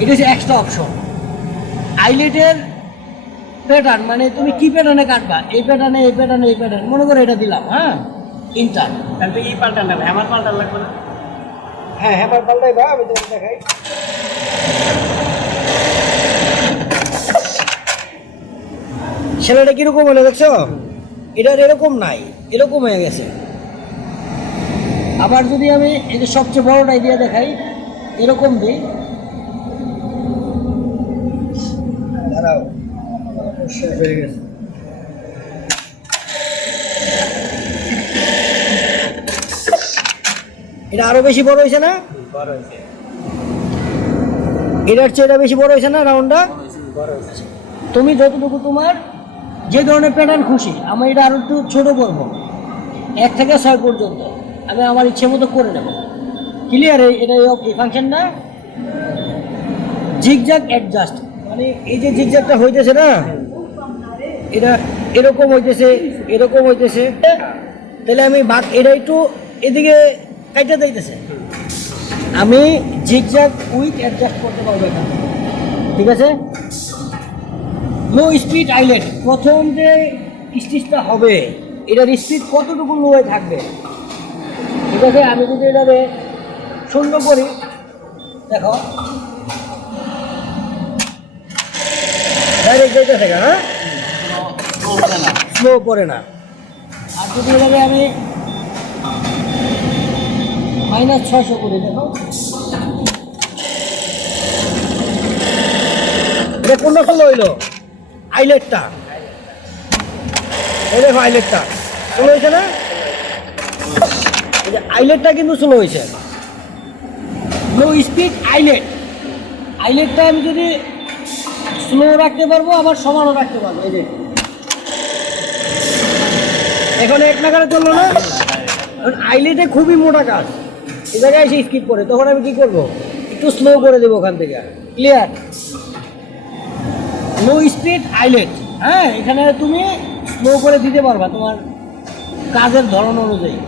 এটা হচ্ছে extra option আইলেটের pattern মানে তুমি কি প্যাটার্নে কাটবা? এই প্যাটার্নে এই প্যাটার্নে এই প্যাটার্ন মনে করো এটা দিলাম হ্যাঁ? ইন্টার তাহলে তো ই পাল্টান লাগবে হ্যামার পাল্টান লাগবে না? হ্যাঁ হ্যাঁ পাল্টাই ভাই আমি তোমাকে দেখাই। ছেলেটা কীরকম হলো দেখছ? এটার এরকম নাই এরকম হয়ে গেছে। আবার যদি আমি এই যে সবচেয়ে বড়টাই দিয়ে দেখাই এরকম দিই। এটা আরও বেশি বড় হয়েছে না? বড় এটার চেয়ে এটা বেশি বড় হয়েছে না রাউন্ডটা? তুমি যতটুকু তোমার যে ধরনের প্যাটার্ন খুশি, আমি এটা আরও একটু ছোট করব। এক থেকে ছয় পর্যন্ত। আমি আমার ইচ্ছে মতো করে নেব। ক্লিয়ার এটা এই ফাংশনটা? জিগজ্যাগ অ্যাডজাস্ট মানে এই যে জিগজ্যাগটা হইতেছে না এটা এরকম হইতেছে এরকম হইতেছে। তাহলে আমি বাদ এটা একটু এদিকে কাইটা দিতেছে আমি জিগজ্যাগ উইথ অ্যাডজাস্ট করতে পারব এখানে ঠিক আছে? লো স্পিড আইল্যান্ড প্রথম যে স্টিচটা হবে, এটার স্পিড কতটুকু লোয়ে থাকবে? ঠিক আছে? আমি যদি এটাকে শূন্য করি, দেখো। ডাইরেক্ট যেতেছে হ্যাঁ? স্লো করে না। আর যদি এটাকে আমি মাইনাস ছয়শো করি দেখো। এটা কোনটা স্লো হইল? আইলেটটা এই দেখো আইলেটটা স্লো হয়েছে না? আইলেটটা কিন্তু স্লো হয়েছে। লো স্পিড আইলেট আইলেটটা আমি যদি স্লো রাখতে পারব আবার সমানও রাখতে পারব। এই যে এখন এক নাগারে চলল না আইলেটে খুবই মোটা কাজ। এই জায়গায় এসে স্কিপ করে, তখন আমি কি করব? একটু স্লো করে দেবো ওখান থেকে। Clear low speed eyelet. হ্যাঁ এখানে তুমি স্লো করে দিতে পারবা তোমার কাজের ধরন অনুযায়ী।